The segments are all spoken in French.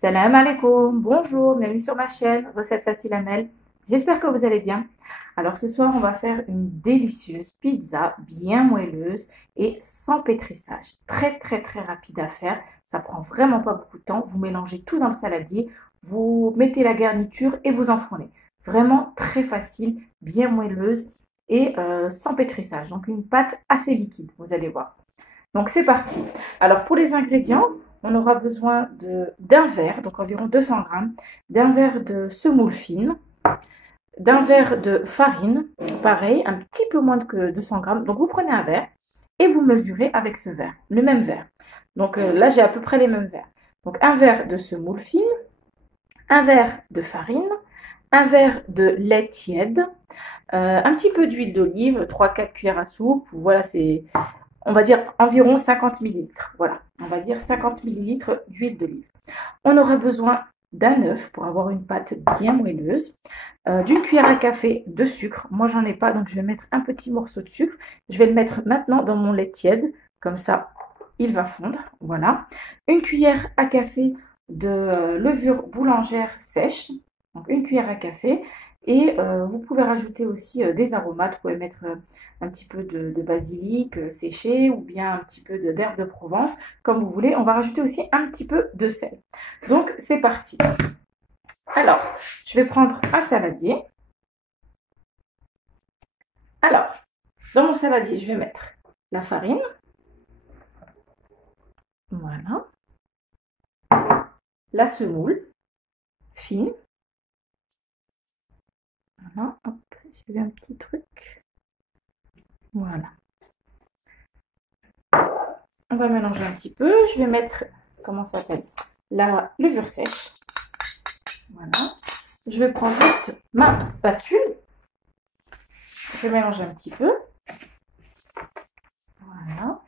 Salam alaikum, bonjour, bienvenue sur ma chaîne, recette facile à Mel. J'espère que vous allez bien. Alors ce soir, on va faire une délicieuse pizza bien moelleuse et sans pétrissage. Très rapide à faire, ça prend vraiment pas beaucoup de temps. Vous mélangez tout dans le saladier, vous mettez la garniture et vous enfournez. Vraiment très facile, bien moelleuse et sans pétrissage. Donc une pâte assez liquide, vous allez voir. Donc c'est parti. Alors pour les ingrédients, on aura besoin d'un verre, donc environ 200 grammes, d'un verre de semoule fine, d'un verre de farine, pareil, un petit peu moins que 200 grammes. Donc vous prenez un verre et vous mesurez avec ce verre, le même verre. Donc là j'ai à peu près les mêmes verres. Donc un verre de semoule fine, un verre de farine, un verre de lait tiède, un petit peu d'huile d'olive, 3-4 cuillères à soupe. Voilà, c'est, on va dire environ 50 millilitres. Voilà, on va dire 50 millilitres d'huile d'olive. On aura besoin d'un œuf pour avoir une pâte bien moelleuse, d'une cuillère à café de sucre. Moi, j'en ai pas, donc je vais mettre un petit morceau de sucre. Je vais le mettre maintenant dans mon lait tiède, comme ça, il va fondre. Voilà. Une cuillère à café de levure boulangère sèche, donc une cuillère à café. Et vous pouvez rajouter aussi des aromates. Vous pouvez mettre un petit peu de basilic séché ou bien un petit peu d'herbe de Provence, comme vous voulez. On va rajouter aussi un petit peu de sel. Donc, c'est parti. Alors, je vais prendre un saladier. Alors, dans mon saladier, je vais mettre la farine. Voilà. La semoule fine. Voilà, hop, j'ai vu un petit truc. Voilà. On va mélanger un petit peu. Je vais mettre, comment ça s'appelle, la levure sèche. Voilà. Je vais prendre juste ma spatule. Je vais mélanger un petit peu. Voilà.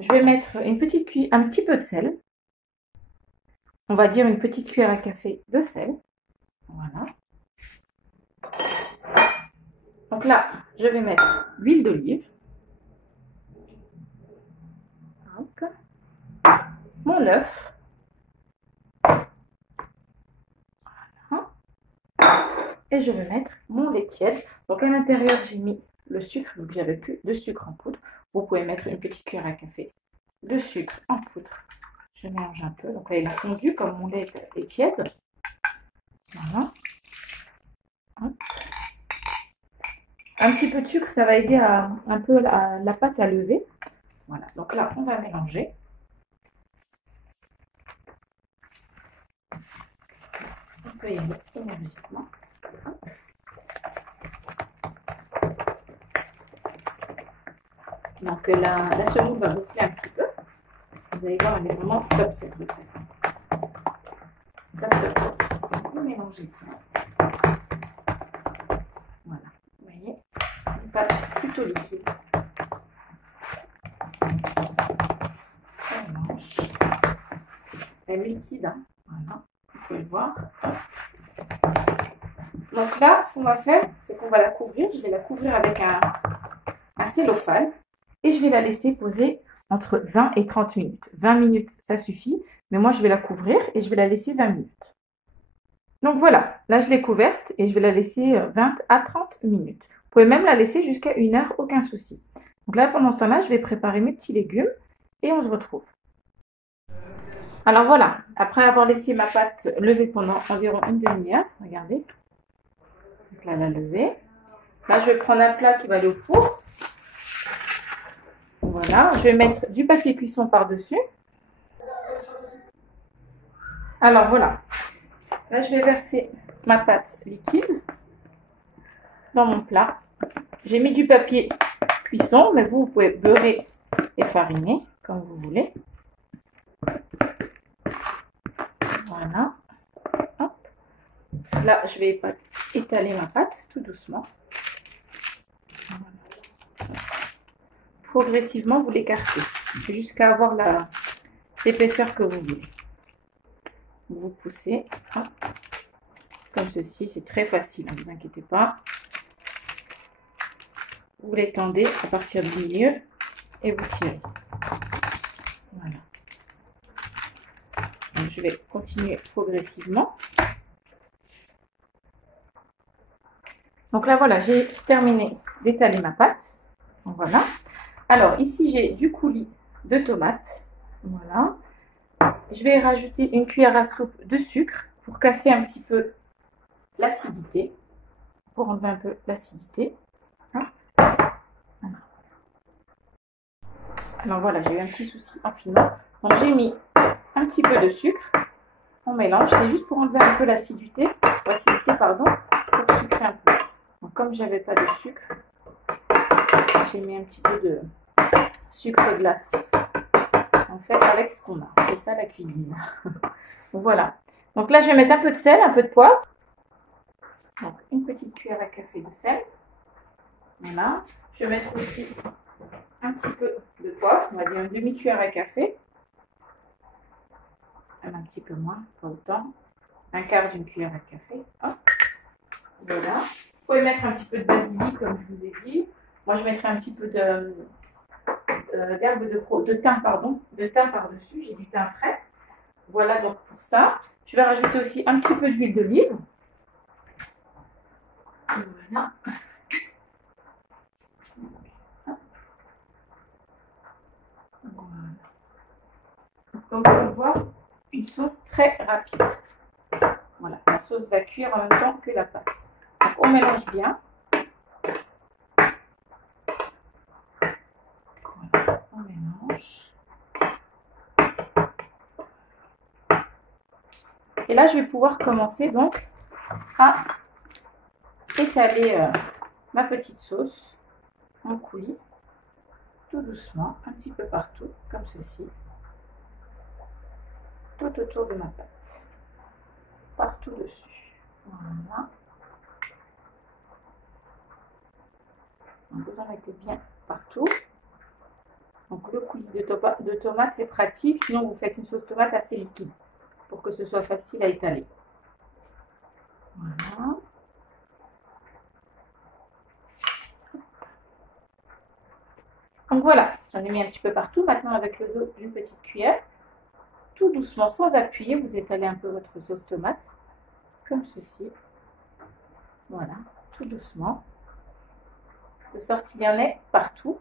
Je vais mettre un petit peu de sel. On va dire une petite cuillère à café de sel. Voilà. Donc là, je vais mettre l'huile d'olive. Mon œuf. Voilà. Et je vais mettre mon lait tiède. Donc à l'intérieur, j'ai mis le sucre, vu que j'avais plus de sucre en poudre. Vous pouvez mettre une petite cuillère à café de sucre en poudre. Je mélange un peu. Donc là, il a fondu comme mon lait est tiède. Voilà. Hop. Un petit peu de sucre, ça va aider un peu la pâte à lever. Voilà. Donc là, on va mélanger. On peut y aller énergiquement. Donc la semoule va gonfler un petit peu. Vous allez voir, elle est vraiment top cette recette. Top. Vous mélangez tout. Voilà. Vous voyez, une pâte plutôt liquide. On mélange. Elle est liquide, hein. Voilà. Vous pouvez le voir. Donc là, ce qu'on va faire, c'est qu'on va la couvrir. Je vais la couvrir avec un cellophane et je vais la laisser poser entre 20 et 30 minutes. 20 minutes, ça suffit, mais moi, je vais la couvrir et je vais la laisser 20 minutes. Donc voilà, là, je l'ai couverte et je vais la laisser 20 à 30 minutes. Vous pouvez même la laisser jusqu'à 1 heure, aucun souci. Donc là, pendant ce temps-là, je vais préparer mes petits légumes et on se retrouve. Alors voilà, après avoir laissé ma pâte lever pendant environ une demi-heure, regardez. Donc là, la levée. Là, je vais prendre un plat qui va aller au four. Voilà, je vais mettre du papier cuisson par-dessus. Alors voilà, là, je vais verser ma pâte liquide dans mon plat. J'ai mis du papier cuisson, mais vous pouvez beurrer et fariner comme vous voulez. Voilà. Hop. Là, je vais étaler ma pâte tout doucement. Voilà. Progressivement, vous l'écartez jusqu'à avoir l'épaisseur que vous voulez. Vous poussez, hop, comme ceci, c'est très facile, ne vous inquiétez pas. Vous l'étendez à partir du milieu et vous tirez. Voilà. je vais continuer progressivement. Donc là, voilà, j'ai terminé d'étaler ma pâte. Donc, voilà. Alors, ici, j'ai du coulis de tomates. Voilà. Je vais rajouter une cuillère à soupe de sucre pour casser un petit peu l'acidité. Pour enlever un peu l'acidité. Alors voilà, j'ai eu un petit souci en filmant. Donc j'ai mis un petit peu de sucre. On mélange, c'est juste pour enlever un peu l'acidité, pour sucrer un peu. Donc comme j'avais pas de sucre, j'ai mis un petit peu de sucre glace. En fait, avec ce qu'on a, c'est ça la cuisine. Donc voilà. Donc là, je vais mettre un peu de sel, un peu de poivre. Donc une petite cuillère à café de sel. Voilà. Je vais mettre aussi un petit peu de poivre, on va dire une demi-cuillère à café. Un petit peu moins, pas autant. Un quart d'une cuillère à café. Hop. Voilà. Vous pouvez mettre un petit peu de basilic, comme je vous ai dit. Moi, je mettrai un petit peu de thym, de thym par-dessus. J'ai du thym frais. Voilà donc pour ça. Je vais rajouter aussi un petit peu d'huile d'olive. Voilà. Comme vous pouvez le voir, une sauce très rapide. Voilà, la sauce va cuire en même temps que la pâte. Donc on mélange bien. Voilà, on mélange. Et là, je vais pouvoir commencer donc à étaler ma petite sauce en coulis, tout doucement, un petit peu partout, comme ceci, tout autour de ma pâte, partout dessus. Voilà. Donc vous en mettez bien partout. Donc le coulis de tomate, c'est pratique, sinon vous faites une sauce tomate assez liquide pour que ce soit facile à étaler. Voilà. Donc voilà, j'en ai mis un petit peu partout. Maintenant, avec le dos d'une petite cuillère, tout doucement, sans appuyer, vous étalez un peu votre sauce tomate, comme ceci. Voilà, tout doucement, de sorte qu'il y en ait partout.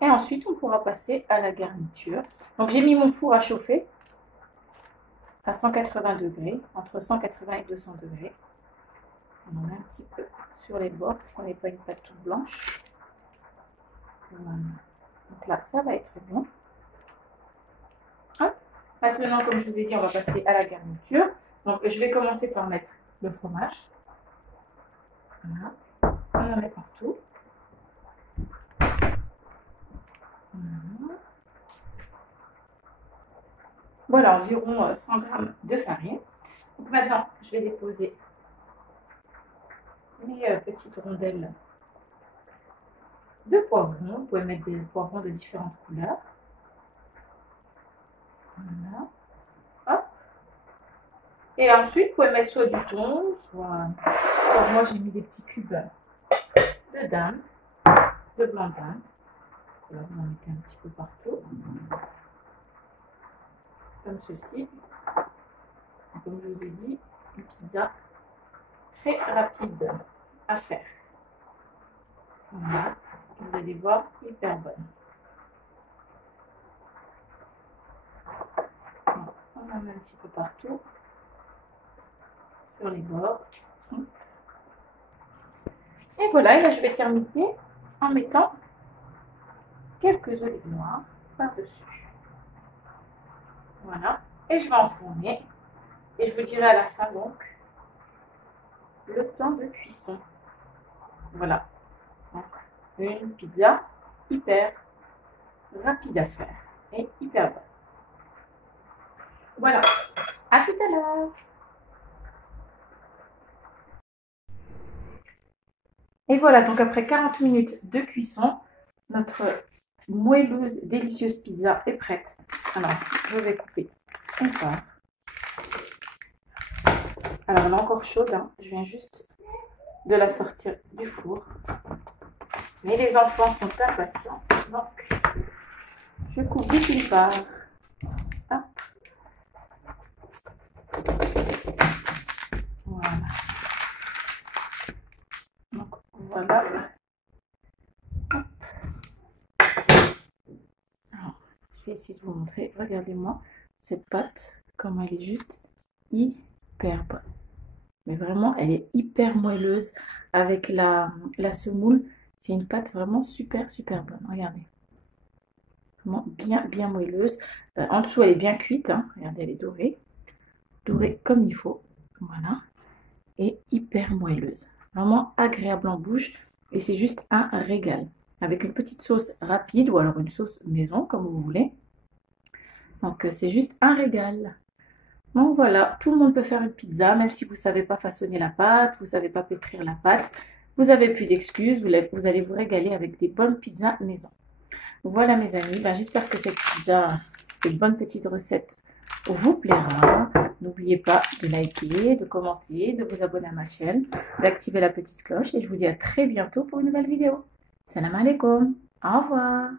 Et ensuite, on pourra passer à la garniture. Donc, j'ai mis mon four à chauffer à 180 degrés, entre 180 et 200 degrés. On en met un petit peu sur les bords pour qu'on n'ait pas une pâte toute blanche. Voilà. Donc là, ça va être bon. Hop. Maintenant, comme je vous ai dit, on va passer à la garniture. Donc, je vais commencer par mettre le fromage. Voilà. On en met partout. Voilà, environ 100 g de farine. Donc maintenant, je vais déposer mes petites rondelles de poivrons. Vous pouvez mettre des poivrons de différentes couleurs. Voilà. Hop. Et ensuite, vous pouvez mettre soit du thon, soit... Alors moi, j'ai mis des petits cubes de dinde, de blanc de dinde. Voilà, vous en mettez un petit peu partout. Comme ceci. Comme je vous ai dit, une pizza très rapide à faire. Voilà, vous allez voir, hyper bonne. On en met un petit peu partout, sur les bords. Et voilà, et là je vais terminer en mettant quelques olives noires par-dessus. Voilà, et je vais enfourner. Et je vous dirai à la fin donc le temps de cuisson. Voilà. Donc, une pizza hyper rapide à faire et hyper bonne. Voilà. À tout à l'heure. Et voilà, donc après 40 minutes de cuisson, notre moelleuse, délicieuse pizza est prête. Alors, je vais couper une part. Alors, elle est encore chaude, hein. Je viens juste de la sortir du four. Mais les enfants sont impatients, donc je coupe vite une part. Hop. Voilà. Alors, je vais essayer de vous montrer. Regardez-moi cette pâte, comment elle est juste hyper bonne. Mais vraiment, elle est hyper moelleuse avec la semoule. C'est une pâte vraiment super, super bonne. Regardez. Vraiment bien, bien moelleuse. En dessous, elle est bien cuite. Hein. Regardez, elle est dorée. Dorée comme il faut. Voilà. Et hyper moelleuse. Vraiment agréable en bouche. Et c'est juste un régal. Avec une petite sauce rapide ou alors une sauce maison, comme vous voulez. Donc, c'est juste un régal. Donc voilà, tout le monde peut faire une pizza, même si vous ne savez pas façonner la pâte, vous ne savez pas pétrir la pâte. Vous n'avez plus d'excuses, vous allez vous régaler avec des bonnes pizzas maison. Voilà mes amis, ben, j'espère que cette pizza, cette bonne petite recette vous plaira. N'oubliez pas de liker, de commenter, de vous abonner à ma chaîne, d'activer la petite cloche et je vous dis à très bientôt pour une nouvelle vidéo. Salam alaikum, au revoir.